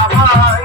আমায়